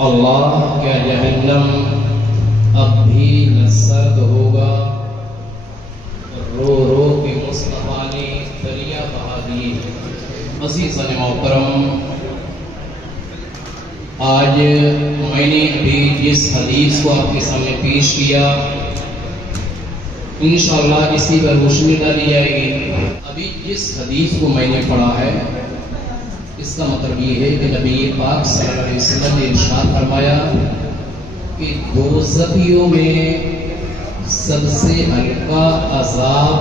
اللہ کیا جہنم اب بھی نہ سرد ہوگا؟ رو رو کے مصطفیٰ نے دریا بہا دی۔ عزیزان محترم، آج میں نے ابھی جس حدیث کو آپ کے سامنے پیش کیا انشاءاللہ اسی پر روشنی ڈالی جائے گی۔ ابھی جس حدیث کو میں نے پڑھا ہے اس کا مطلب یہ ہے کہ نبی پاک صلی اللہ علیہ وسلم نے ارشاد فرمایا کہ دوزخیوں میں سب سے ہلکا عذاب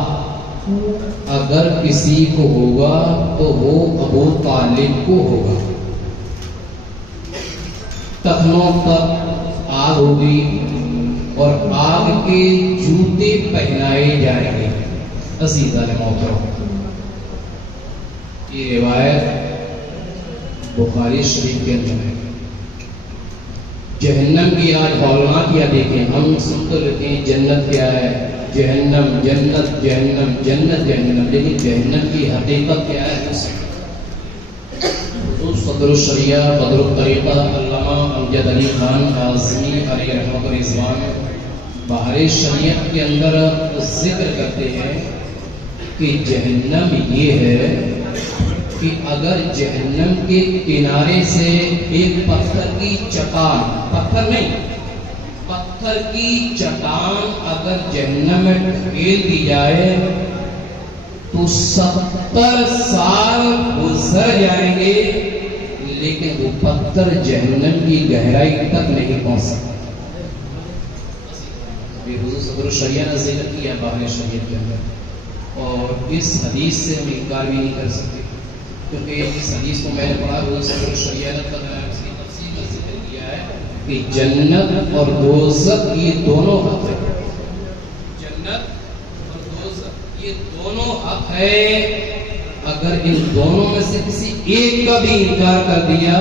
اگر کسی کو ہوگا تو وہ ابو طالب کو ہوگا۔ ٹخنوں تک آگ ہوگی اور آگ کے جوتے پہنائے جائیں گے۔ عزیزان محترم، یہ روایت بخاری شریف کے اندر ہے۔ جہنم کی آج ہولناکیاں دیکھیں، ہم سن تو لیتے ہیں جنت کیا ہے، جہنم جنت، جہنم جنت جہنم، لیکن جہنم کی حقیقت کیا ہے؟ صدر الشریعہ بدر الطریقہ علامہ امجد علی خان اعظمی علیہ رحمۃ الرضوان بہار شریعت کے اندر ذکر کرتے ہیں کہ جہنم یہ ہے کہ اگر جہنم کے کنارے سے ایک پتھر کی چٹان، پتھر نہیں، پتھر کی چٹان اگر جہنم میں ڈھکیل دی جائے تو 70 سال گزر جائیں گے لیکن وہ پتھر جہنم کی گہرائی تک نہیں پہنچ سکتا۔ حضور صدر الشریعہ نے ذکر کیا بہار شریعت کے اندر، اور اس حدیث سے ہم انکار بھی نہیں کر سکتے، کیونکہ اس حدیث کو میں نے پڑھا، حضور صدر الشریعہ نے اس کی تفصیل میں ذکر کیا ہے کہ جنت اور دوزخ یہ دونوں حق ہے۔ جنت اور دوزخ یہ دونوں حق ہے، اگر ان دونوں میں سے کسی ایک کا بھی انکار کر دیا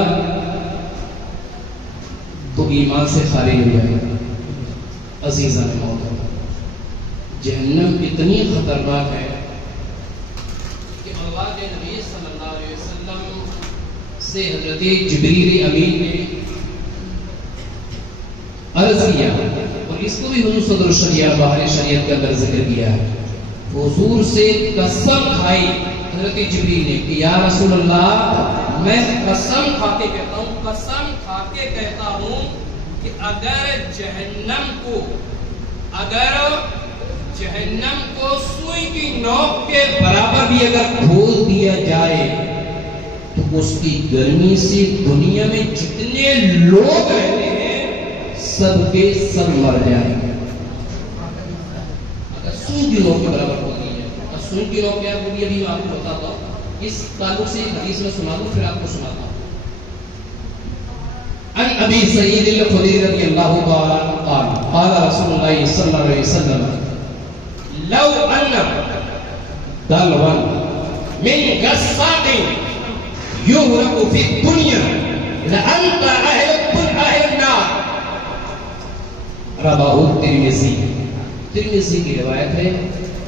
تو ایمان سے خارج ہو جائے گا۔ عزیزان محترم، جہنم اتنی خطرناک ہے کہ اللہ کے نبی صلی اللہ علیہ وسلم سے حضرت جبریل امین نے عرض کیا، اور اس کو بھی حضور صدر الشریعہ بہار شریعت کے اندر ذکر کیا ہے۔ حضور سے قسم کھائی حضرت جبریل نے کہ یا رسول اللہ، میں قسم کھا کے کہتا ہوں، قسم کھا کے کہتا ہوں کہ اگر جہنم کو سوئی کی نوک کے برابر بھی اگر کھول دیا جائے تو اس کی گرمی سے دنیا میں جتنے لوگ رہتے ہیں سب کے سب مر جائیں گے۔ اگر سوئی کی نوک کے برابر کھول دی جائے، سوئی کی نوک کیا ہے ابھی میں آپ کو بتاتا ہوں، اس تعلق سے حدیث میں سنا دوں پھر آپ کو سناتا ہوں۔ عن ابی سعید الخدری رضی اللہ تعالی عنہ قال قال رسول اللہ صلی اللہ علیہ وسلم لو ان دلوا من غساق یغرق فی الدنیا لانت اہل النار۔ رواه ترمذی کی روایت ہے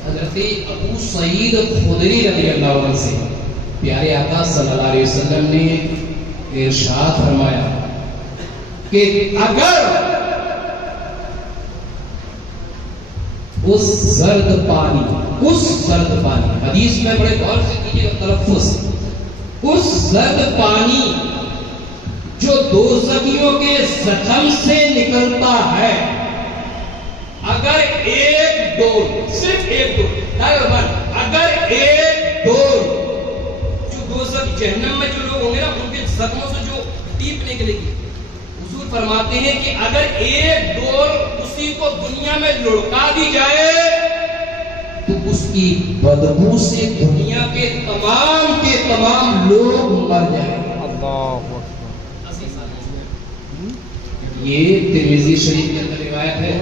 حضرت ابو سعید خدری رضی اللہ عنہ سے، پیارے آقا صلی اللہ علیہ وسلم نے ارشاد فرمایا کہ اگر اس زرد پانی، حدیث میں بڑے غور سے کیجیے تلفظ، اس زرد پانی جو دوزخیوں کے زخم سے نکلتا ہے، اگر ایک ڈول، صرف ایک ڈول، اگر ایک ڈول جو دوزخ جہنم میں جو لوگ ہوں گے نا ان کے زخموں سے جو ٹیپ نکلے گی، حضور فرماتے ہیں کہ اگر ایک ڈول اسی کو دنیا میں لڑکا دی جائے تو اس کی بدبو سے دنیا کے تمام لوگ مر جائیں گے۔ یہ ترمذی شریف کے اندر روایت ہے۔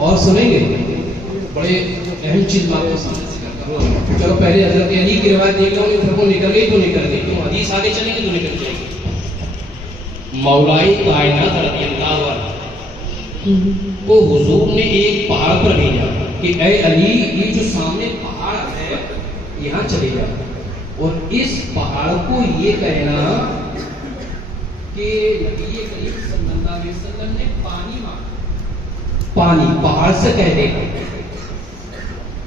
اور سنیں گے بڑے اہم چیز میں آپ کو سامنے سے کرتا ہوں۔ چلو پہلے حضرت علی کی روایت دیکھ لو، پھر وہ نکل گئی تو نکل گئی، تو حدیث آگے چلے گی تو نکل جائے گی۔ مولائی کائنات رضی اللہ عنہ کو حضور نے ایک پہاڑ پر بھیجا کہ اے علی، یہ جو سامنے پہاڑ ہے یہاں چلے جاؤ اور اس پہاڑ کو یہ کہنا کہ نبی کریم صلی اللہ علیہ وسلم نے پانی مانگا، پانی پہاڑ سے کہہ دے گا.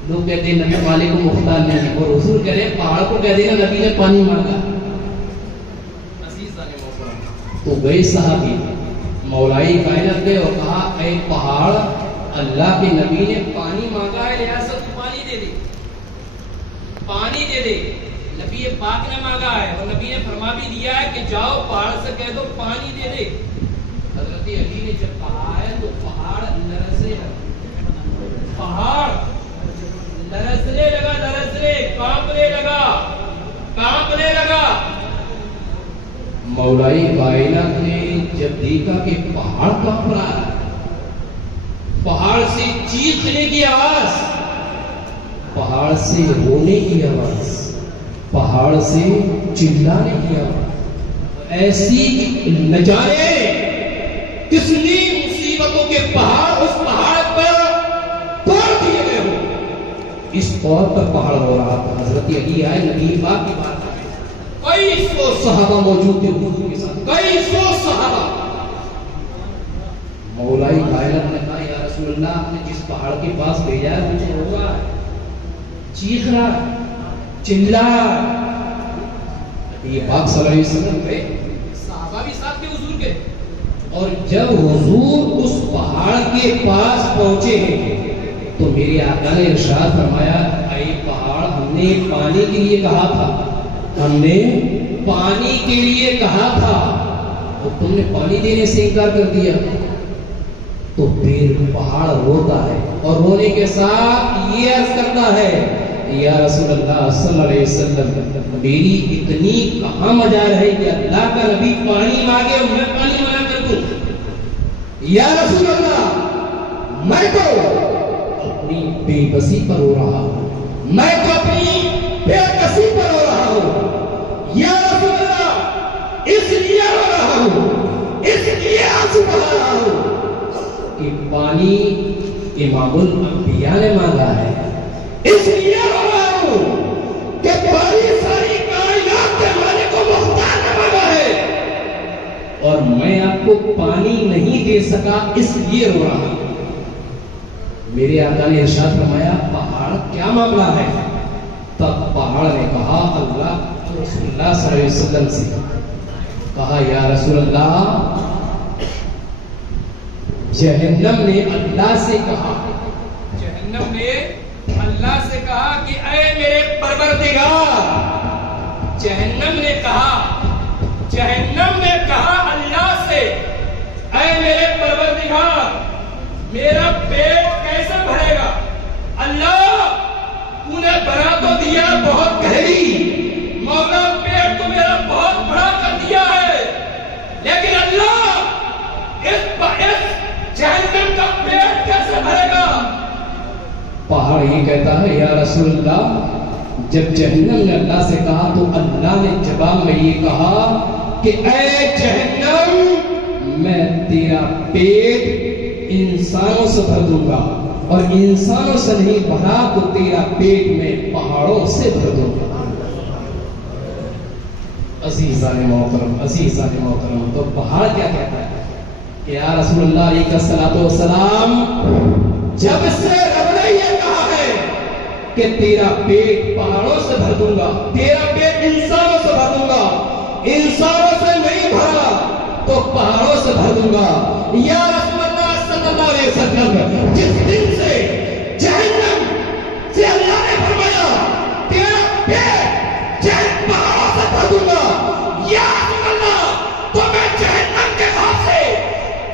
لوگ کہتے ہیں نبی والے کو مختار نہیں، اور حضور کہہ رہے ہیں پہاڑ کو کہہ دینا نبی نے پانی مانگا. تو گئے صحابی مولائی کائنات گئے اور کہا اے پہاڑ، اللہ کے نبی نے پانی مانگا ہے، لہذا تو پانی دے دے، پانی دے دے. نبی پاک نے مانگا ہے اور نبی نے فرما بھی دیا ہے کہ جاؤ پہاڑ سے کہہ دو پانی دے دے. حضرت علی نے جب کہا ہے تو پہاڑ لرزنے لگا، پہاڑ لرزنے لگا، لرزنے کانپنے لگا، کانپنے لگا. مولائی کائنات نے جب دیکھا کہ پہاڑ کانپ رہا ہے، پہاڑ سے چیخنے کی آواز، پہاڑ سے رونے کی آواز، پہاڑ سے چلانے کی آواز، ایسی نہ جانے کتنی مصیبتوں کے پہاڑ اس پہاڑ پر توڑ دیے گئے ہو، اس طور پر پہاڑ ہو رہا تھا. حضرت علی آئے، نبی پاک کی بات آئے، کئی سو صحابہ موجود تھے حضور کے ساتھ، کئی سو صحابہ. مولائی کائنات نے کہا یا رسول اللہ، آپ نے جس پہاڑ کے پاس بھیجا ہے مجھے ہوگا چیخ رہا، چلا. یہ پاک صلی اللہ علیہ وسلم گئے، صحابہ بھی ساتھ میں حضور کے، اور جب حضور اس پہاڑ کے پاس پہنچے ہیں تو میرے آقا نے ارشاد فرمایا اے پہاڑ، ہم نے پانی کے لیے کہا تھا، ہم نے پانی کے لیے کہا تھا اور تم نے پانی دینے سے انکار کر دیا. تو پھر پہاڑ روتا ہے اور رونے کے ساتھ یہ عرض کرتا ہے یا رسول اللہ صلی اللہ علیہ وسلم، میری اتنی کہاں مجال ہے کہ اللہ کا نبی پانی مانگے اور میں پانی منع کر دوں. یا رسول اللہ، میں تو اپنی بے بسی پر رو رہا ہوں، میں تو اپنی بے بسی پر رو رہا ہوں. یا رسول اللہ، اس لیے رو رہا ہوں، اس لیے آنسو بہا رہا ہوں کہ پانی امام الانبیاء نے مانگا ہے، اس لیے رو رہا ہوں کہ پانی ساری کائنات کے مالک کو مختار نے مانگا ہے اور میں آپ کو پانی نہیں دے سکا، اس لیے رو رہا ہوں. میرے آقا نے ارشاد فرمایا پہاڑ کیا معاملہ ہے؟ تب پہاڑ نے کہا اللہ رسول اللہ صلی اللہ علیہ وسلم سے کہا یا رسول اللہ، جہنم نے اللہ سے کہا، جہنم نے اللہ سے کہا کہ اے میرے پروردگار، جہنم نے کہا، جہنم نے کہا اللہ سے اے میرے پروردگار، میرا پیٹ کیسے بھرے گا؟ اللہ تو نے بنا تو دیا بہت گہری، مولا پیٹ تو میرا بہت بڑا کر دیا ہے، لیکن اللہ اس جہنم کا پیٹ کیسے بھرے گا؟ پہاڑ یہ کہتا ہے یا رسول اللہ، جب جہنم نے اللہ سے کہا تو اللہ نے جواب میں یہ کہا کہ اے جہنم، میں تیرا پیٹ انسانوں سے بھر دوں گا، اور انسانوں سے نہیں بھرا تو تیرا پیٹ میں پہاڑوں سے بھر دوں گا. عزیزان محترم، عزیزان محترم، تو پہاڑ کیا کہتا ہے کہ یا رسول اللہ علیہ الصلوۃ والسلام، جب سے رب نے یہ کہا ہے کہ تیرا پیٹ پہاڑوں سے بھر دوں گا، تیرا پیٹ انسانوں سے بھر دوں گا، انسانوں سے نہیں بھرا تو پہاڑوں سے بھر دوں گا. یا رسول اللہ صلی اللہ علیہ وسلم، جس دن سے جہنم سے اللہ نے فرمایا تیرا پیٹ جہنم پہاڑوں سے بھر دوں گا، یا رسول اللہ، تو میں جہنم کے خوف سے،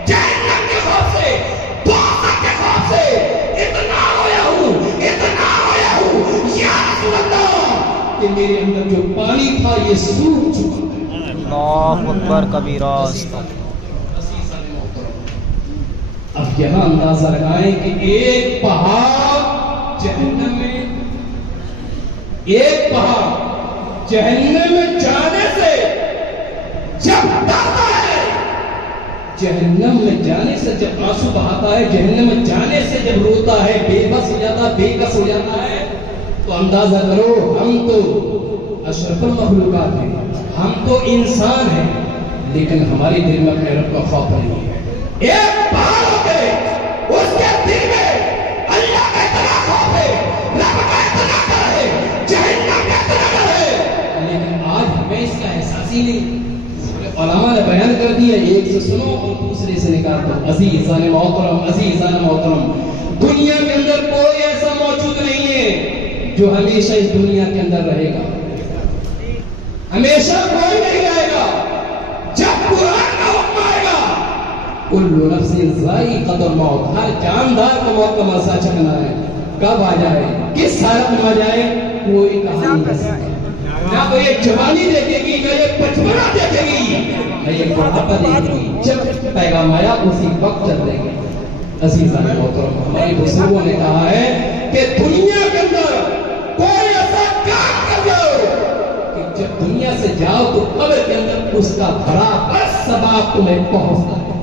جہنم کے خوف سے، دوزخ کے خوف سے اتنا رویا ہوں، اتنا رویا ہوں یا رسول اللہ کہ میرے اندر جو پانی تھا یہ سوکھ چکا ہے. اللہ اکبر کبیرہ. اب یہاں اندازہ لگائیں کہ ایک پہاڑ جہنم میں، ایک پہاڑ جہنم میں جانے سے جب ڈرتا ہے، جہنم میں جانے سے جب آنسو بہاتا ہے، جہنم میں جانے سے جب روتا ہے، بے بس ہو جاتا ہے، بے کس ہو جاتا ہے، تو اندازہ کرو ہم تو اشرف المخلوقات ہیں، ہم تو انسان ہیں، لیکن ہمارے دل میں اپنے رب کا خوف نہیں ہے. ایک بار ہو گئے اس کے دل میں اللہ کا اتنا خوف ہے, رب کا اتنا ڈر ہے, جہنم کا اتنا ڈر ہے, لیکن آج ہمیں اس کا احساس ہی نہیں. علماء نے بیان کر دیا, ایک سے سنو اور دوسرے سے نکال دو. عزیزان محترم, عزیزان محترم, دنیا کے اندر کوئی ایسا موجود نہیں ہے جو ہمیشہ اس دنیا کے اندر رہے گا. ہمیشہ کوئی نہیں رہے گا. جب قرآن کا حکم آئے گا کل نفس ذائقۃ الموت, ہر جاندار کو موت کا مزہ چکھنا ہے. کب آ جائے, کس حالت میں آ جائے, کوئی کہا نہیں کر سکتا. نہ تو یہ جوانی دیکھے گی, نہ یہ بچپنا دیکھے گی, نہ یہ بڑھاپا دیکھے گی. جب پیغام آیا اسی وقت چل دیں گے. عزیزان محترم, ہمارے بزرگوں نے کہا ہے کہ دنیا کے اندر کوئی ایسا کام کر جاؤ کہ جب دنیا سے جاؤ تو قبر کے اندر اس کا برابر ثواب تمہیں پہنچتا ہے.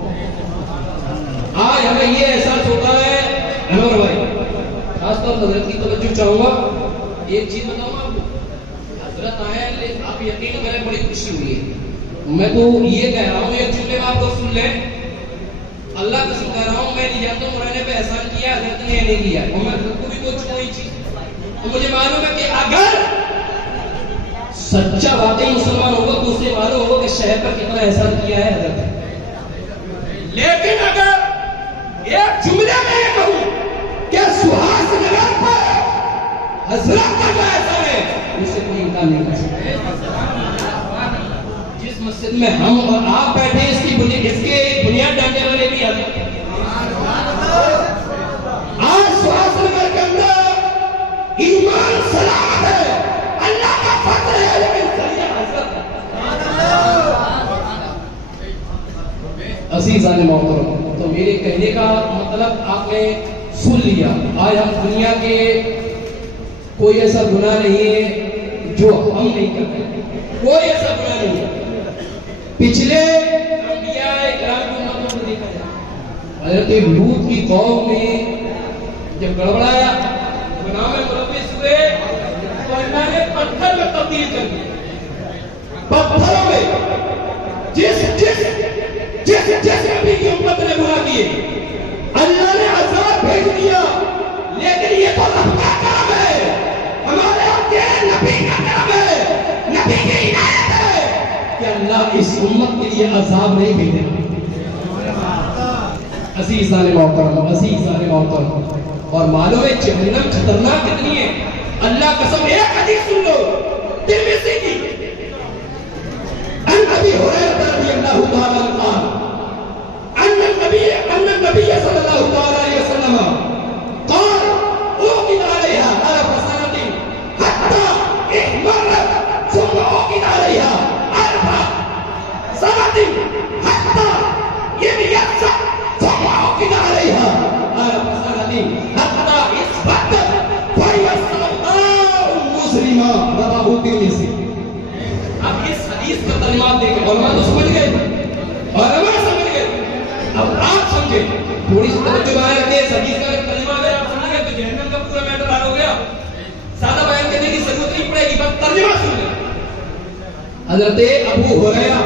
آج ہمیں یہ احساس ہوتا ہے. انور بھائی, خاص طور پر حضرت کی توجہ چاہوں گا. ایک چیز بتاؤں آپ کو, حضرت آئے, آپ یقین کریں بڑی خوشی ہوئی ہے. میں تو یہ کہہ رہا ہوں, ایک جملے میں آپ کو سن لیں, اللہ قسم کہہ رہا ہوں, میں نہیں جانتا ہوں مرنے پہ احسان کیا حضرت نے نہیں کیا, اور میں حضرت کو بھی پوچھ چکا یہ چیز. تو مجھے معلوم ہے کہ اگر سچا واقعی مسلمان ہوگا تو اسے معلوم ہوگا کہ شہر پر کتنا احسان کیا ہے حضرت نے. لیکن اگر ایک جملے میں یہ کہوں کہ سہاس نگر پر حضرت کا جو احسان ہے اسے کوئی انکار نہیں کر سکتا. جس مسجد میں ہم اور آپ بیٹھے اس کی بنیاد ڈالنے والے بھی حضرت. آج سہاس نگر کے اندر ایمان سلامت ہے, اللہ کا فضل ہے, لیکن ذریعہ حضرت ہے. عزیزان محترم, تو میرے کہنے کا مطلب آپ نے سن لیا. آج ہم دنیا کے کوئی ایسا گناہ نہیں ہے جو ہم نہیں کرتے, کوئی ایسا گناہ نہیں ہے. پچھلے انبیاء کرام کی امتوں کو دیکھا جائے, حضرت لوط کی قوم نے جب گڑبڑایا, گناہ میں ملوث ہوئے, تو اللہ نے پتھر میں تبدیل کر دیا. پتھروں میں جس نبی کی امت نے گناہ کیے اللہ نے عذاب بھیج دیا. لیکن یہ تو رب کا کرم ہے, ہمارے آقا نبی کا کرم ہے, نبی کی عنایت ہے کہ اللہ اس امت کے لیے عذاب نہیں بھیجے. عزیزان محترم, عزیزان محترم, اور معلوم ہے جہنم خطرناک کتنی ہے. اللہ قسم, ایک حدیث سن لو ترمذی کی, ان ابی ہریرہ رضی اللہ تعالی عنہ قال ان النبي صلی اللہ تعالی علیہ وسلم قال اوقد عليها 1000 سنة حتى احمرت ثم اوقد عليها 4 سنة حتى يبيضت ثم اوقد عليها 4 سنة حتى اصبحت فهي سوداء مسلمة. رواه الترمذی. اب اس حدیث کا ترجمہ دیکھیں, علماء تو سمجھ گئے, علماء سمجھ گئے. اب آپ سمجھے, تھوڑی سی توجہ بنائے رکھیں. اس حدیث کا ترجمہ اگر آپ سمجھ گئے تو جہنم کا پورا میٹر حل ہو گیا. زیادہ بیان کرنے کی ضرورت نہیں پڑے گی, بس ترجمہ سن لیں. حضرت ابو ہریرہ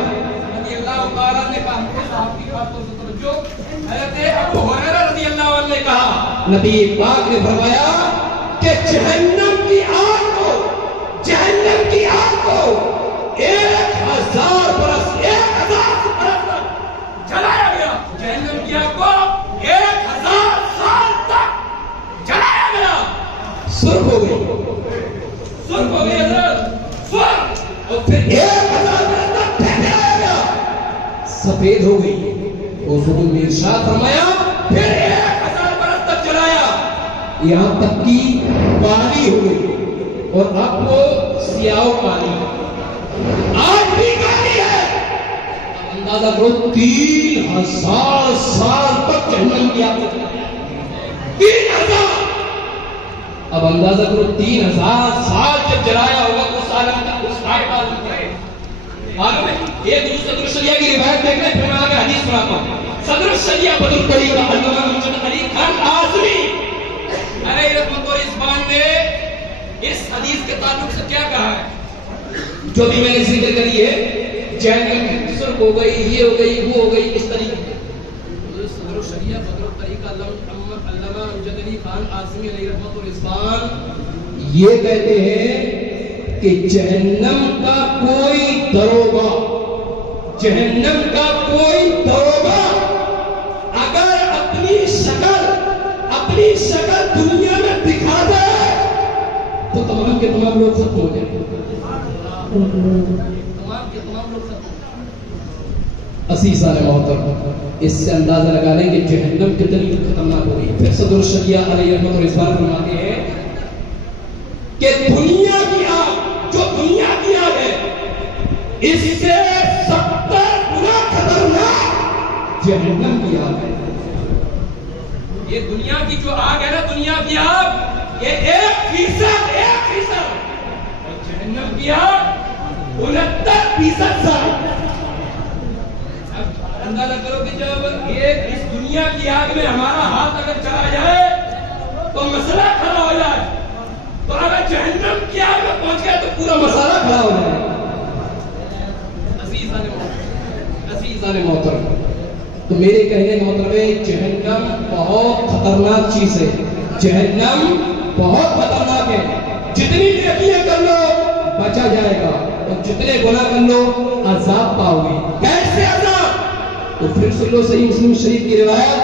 رضی اللہ تعالیٰ نے کہا, آپ کی بات کو توجہ, حضرت ابو ہریرہ رضی اللہ عنہ نے کہا نبی پاک نے فرمایا کہ جہنم کی آگ کو 1000 برس تک جلایا گیا. جہنم کی آگ کو 1000 سال تک جلایا گیا. سرخ ہو گئی حضرت, اور پھر 1000 برس تک پھینکایا گیا, سفید ہو گئی. حضور نے ارشاد فرمایا پھر 1000 برس تک جلایا, یہاں تک کی کالی ہو گئی, اور اب وہ سیاہ کالی, آج بھی کالی ہے. اندازہ کرو 3000 سال تک جہنم کی آگ کو 3000. اب اندازہ کرو 3000 سال جب جلایا ہوگا اس عالم کا, اس ہائٹ عالم کا. معلوم ہے ایک صدر الشریعہ کی روایت دیکھ لیں, پھر میں آگے حدیث پڑھاتا ہوں. صدر الشریعہ بدر القریب علامہ امجد علی خان اعظمی علیہ رحمۃ اللہ رضوان نے اس حدیث کے تعلق سے کیا کہا ہے, جو بھی میں نے ذکر کری ہے. جہنم سرخ ہو گئی، یہ ہو گئی، وہ ہو گئی، اس طریقے صدر الشریعہ بدر الطریقہ علامہ امجد علی خان اعظمی علیہ رحمۃ الرضوان یہ کہتے ہیں کہ جہنم کا کوئی دروگا، جہنم کا کوئی دروگا اگر اپنی شکل دنیا میں دکھا دے تو تمام کے تمام لوگ ختم ہو جائیں گے، تمام کے تمام لوگ ختم ہو جائیں گے۔ عزیزان محترم، اس سے اندازہ لگا لیں کہ جہنم کتنی خطرناک ہوگی۔ پھر صدر الشریعہ علیہ رحمۃ الرضوان فرماتے ہیں کہ دنیا کی آگ، جو دنیا کی آگ ہے، اس سے 70 گنا خطرناک جہنم کی آگ ہے۔ یہ دنیا کی جو آگ ہے نا، دنیا کی آگ، یہ 1% اور جہنم کی آگ 69% اب اندازہ کرو کہ جب اس دنیا کی آگ میں ہمارا ہاتھ اگر چلا جائے تو مسئلہ کھڑا ہو جائے، تو اگر جہنم کی آگ میں پہنچ گیا تو پورا مسئلہ کھڑا ہو جائے۔ عزیزان محترم، تو میرے کہنے کا مطلب ہے جہنم بہت خطرناک چیز ہے، جہنم بہت خطرناک ہے۔ جتنی نیکیاں کر لو بچا جائے گا، اور جتنے گناہ کر لو عذاب پاؤ گے۔ کیسے عذاب؟ تو پھر سن لو صحیح مسلم شریف کی روایت،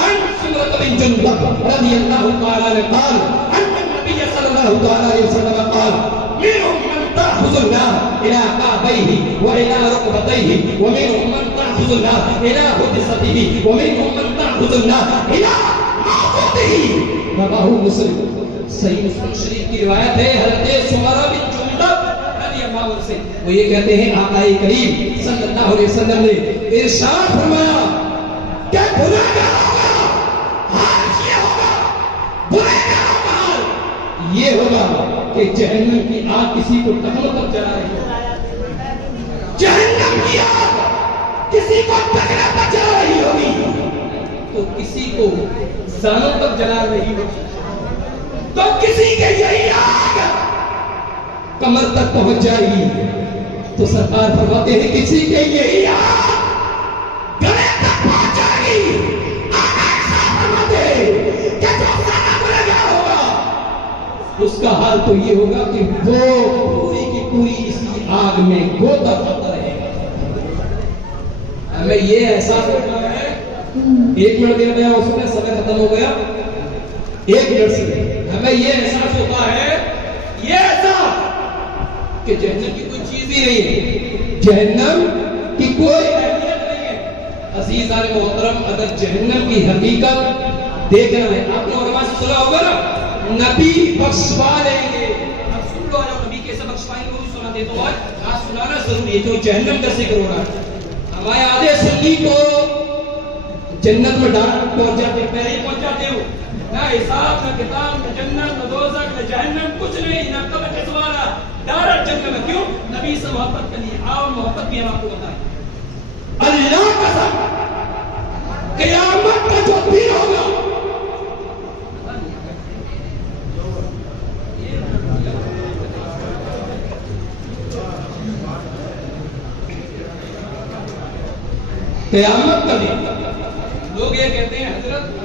عن سمرة بن جندب رضی اللہ تعالی عنہ قال ان النبی صلی اللہ تعالی علیہ وسلم قال منهم من تأخذ النار إلى كعبيه وإلى ركبتيه ومنهم من تأخذ النار إلى هدسته ومنهم من تأخذ النار إلى معبده رواه مسلم۔ صحیح مسلم شریف کی روایت ہے حضرت سمرہ بن جندب رضی اللہ عنہ سے، وہ یہ کہتے ہیں آقا کریم صلی اللہ علیہ وسلم نے ارشاد فرمایا کہ گناہگار ہوگا، حال یہ ہوگا، گناہگار کا حال یہ ہوگا کہ جہنم کی آگ کسی کو ٹخنوں تک جلا رہی ہوگی، جہنم کی آگ کسی کو ٹخنوں تک جلا رہی ہوگی، تو کسی کو زانوں تک جلا رہی ہوگی، تو کسی کے یہی آگ کمر تک پہنچ جائے گی، تو سرکار فرماتے ہیں کسی کے یہی آگ گلے تک پہنچ جائے گی۔ آقا ایسا فرماتے ہیں کہ جو زیادہ گنہگار ہوگا اس کا حال تو یہ ہوگا کہ وہ پوری کی پوری اسی آگ میں گوتا پھرتا رہے گا۔ ہمیں یہ احساس ہوتا ہے، 1 منٹ دیا گیا اس میں سمے ختم ہو گیا، 1 منٹ سے ہمیں یہ احساس ہوتا ہے، یہ احساس کہ جہنم کی کوئی چیز ہی نہیں ہے، جہنم کی کوئی اہمیت نہیں ہے۔ عزیزان محترم، اگر جہنم کی حقیقت دیکھنا ہے، آپ نے علماء سے سنا ہوگا نا، نبی بخشوا لیں گے۔ اب سن لو، آج نبی کیسے بخشوائیں گے وہ بھی سنا دیتا ہوں، آج سنانا ضروری ہے، جو جہنم کا ذکر ہو رہا ہے۔ ہمارے آدھے سنی کو جنت میں ڈائریکٹ پہنچ جاتے، پہلے ہی پہنچ جاتے ہو، نہ حساب، نہ کتاب، نہ جنت، نہ دوزخ، نہ جہنم، کچھ نہیں، نہ قبر کے سوارا، ڈائریکٹ جنت میں۔ کیوں؟ نبی سے محبت کرنی ہے۔ آؤ محبت بھی ہم آپ کو بتائیں، اللہ قسم قیامت کا جو دن ہوگا، قیامت کا دن، لوگ یہ کہتے ہیں حضرت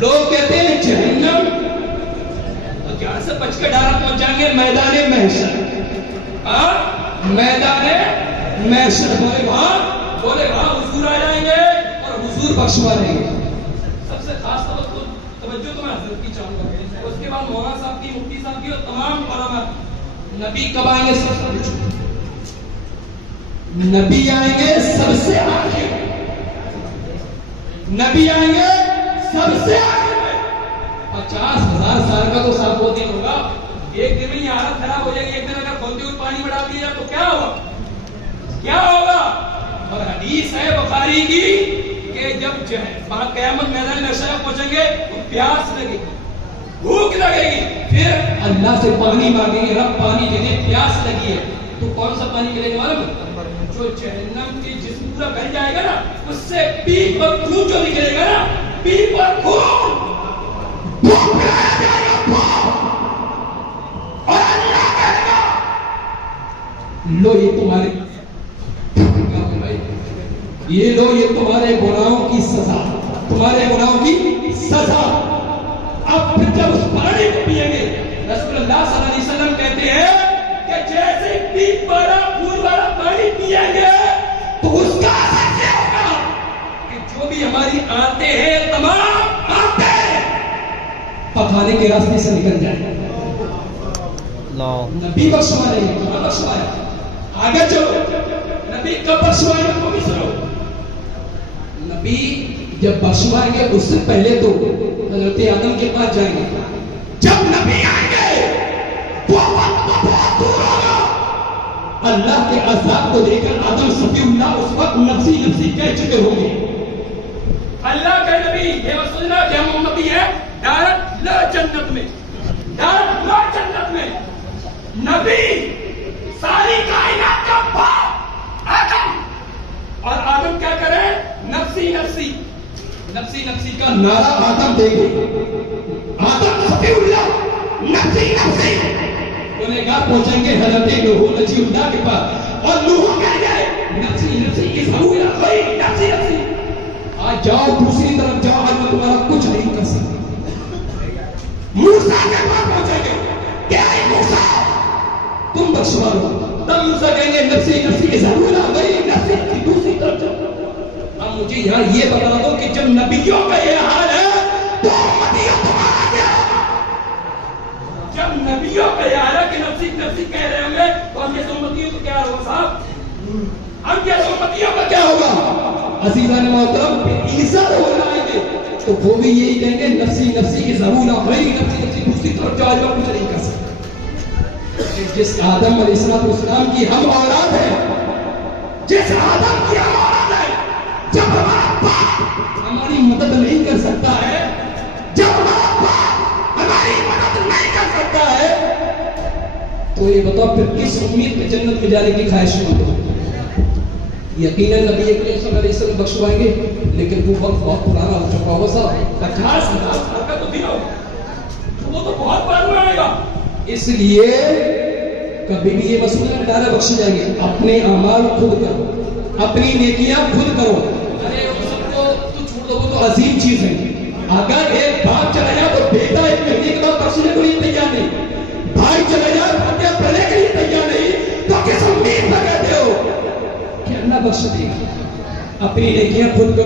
لوگ کہتے ہیں جہنم، تو جہاں سے بچ کے ڈارا پہنچ جائیں گے میدان محشر، میدان محشر، بولے وہاں حضور آ جائیں گے اور حضور بخشوا دیں گے۔ سب سے خاص توجہ تو میں حضرت کی چاہوں گا، اس کے بعد مولانا صاحب کی، مفتی صاحب کی اور تمام علماء۔ نبی کب آئیں گے؟ سب سے پوچھو، نبی آئیں گے سب سے آخر، نبی آئیں گے سب سے آخر میں۔ 50,000 سال کا تو صاحب وہ دن ہوگا، ایک دن میں یہ حالت خراب ہو جائے گی، ایک دن اگر کھولتے ہوئے پانی بڑھا دیا تو کیا ہوگا، کیا ہوگا؟ اور حدیث ہے بخاری کی کہ جب قیامت میدان محشر میں پہنچیں گے تو پیاس لگے گی، بھوک لگے گی، پھر اللہ سے پانی مانگیں گے، رب پانی دے دے، پیاس لگی ہے۔ تو کون سا پانی ملے گا معلوم؟ جو جہنم کے جسم پورا بہہ جائے گا نا، اس سے پیپ اور خون جو نکلے گا نا، پیپ اور خون، بھوک لگا جائے گا، اور اللہ کہے گا لو یہ تمہارے تمہارے گناہوں کی سزا، تمہارے گناہوں کی سزا۔ اب پھر جب اس پانی کو پیئیں گے، رسول اللہ صلی اللہ علیہ وسلم کہتے ہیں کہ جیسے پیپ والا پھول والا پانی پیئیں گے تو اس کا اثر کیا ہوگا کہ جو بھی ہماری آنتیں ہیں تمام آنتیں پکانے کے راستے سے نکل جائیں۔ نبی بخشوا رہے ہیں، کہاں بخشوایا؟ آگے چلو، نبی کب بخشوائے وہ بھی سنو۔ نبی جب بخشوائیں گے اس سے پہلے تو حضرت آدم کے پاس جائیں گے۔ جب نبی آئیں گے وہ وقت تو بہت دور ہوگا، اللہ کے عذاب کو دے کر آدم صفی اللہ اس وقت نفسی نفسی کہہ چکے ہوں گے۔ اللہ کے نبی یہ سننا کہ ہم امتی ہیں ڈائریکٹ لا جنت میں، ڈائریکٹ لا جنت میں۔ نبی ساری کائنات کا باپ آدم، اور آدم کیا کرے؟ نفسی نفسی نفسی نفسی کا نعرہ آدم دے گے۔ آدم صفی اللہ نفسی نفسی گنہگار پہنچیں گے حضرت نوح نجی اللہ کے پاس، اور نوح کہیں گے نفسی نفسی اذهبوا الى غيري نفسی نفسی، آج جاؤ دوسری طرف جاؤ، آج میں تمہارا کچھ نہیں کر سکتا۔ موسیٰ کے پاس پہنچیں گے کہ اے موسیٰ تم بخشوا دو، تب موسیٰ کہیں گے نفسی نفسی اذهبوا الى غيري نفسی نفسی دوسری طرف جاؤ۔ اب مجھے یہاں یہ بتا دو کہ جب نبیوں کا یہ حال ہے تو امتیوں تمہارا کیا ہوگا؟ جب نبیوں کا یہ حال ہے کہ نفسی نفسی کہہ رہے ہوں گے تو ہم یہ امتیوں کو کیا ہوگا صاحب؟ ہم یہ امتیوں کا کیا ہوگا؟ عزیزان محترم عیسیٰ ہو آئیں گے تو وہ بھی یہی کہیں گے نفسی نفسی اذهبوا الى غيري نفسی نفسی دوسری طرف جاؤ، جو کچھ نہیں کر سکتا۔ جس آدم علیہ السلام کی ہم اولاد ہیں، جس آدم کی ہم اولاد ہیں، جب ہمارا باپ ہماری مدد نہیں کر سکتا ہے، جب ہمارا باپ ہماری مدد نہیں کر سکتا ہے، تو یہ بتاؤ پھر کس امید پہ جنت میں جانے کی خواہش مند ہو؟ یقیناً نبی کریم صلی اللہ علیہ وسلم بخشوائیں گے، لیکن وہ وقت بہت پرانا ہو چکا ہوگا صاحب، 50,000 سال کا تو بھی ہوگا، وہ تو بہت بعد میں آئے گا۔ اس لیے کبھی بھی یہ مسئلہ نہیں ڈالا بخش جائیں گے، اپنے اعمال خود کرو، اپنی نیکیاں خود کرو۔ ارے وہ سب کو تو چھوڑ دو، وہ تو عظیم چیز ہے۔ اگر ایک باپ چلا جائے تو بیٹا ایک مہینے کے بعد بخشنے کے لیے تیار نہیں، بھائی چلا جائے فتح پڑھنے کے لیے تیار نہیں، تو کس امید پر کہتے ہو کہ اللہ بخش دے گا؟ اپنی نیکیاں خود کرو۔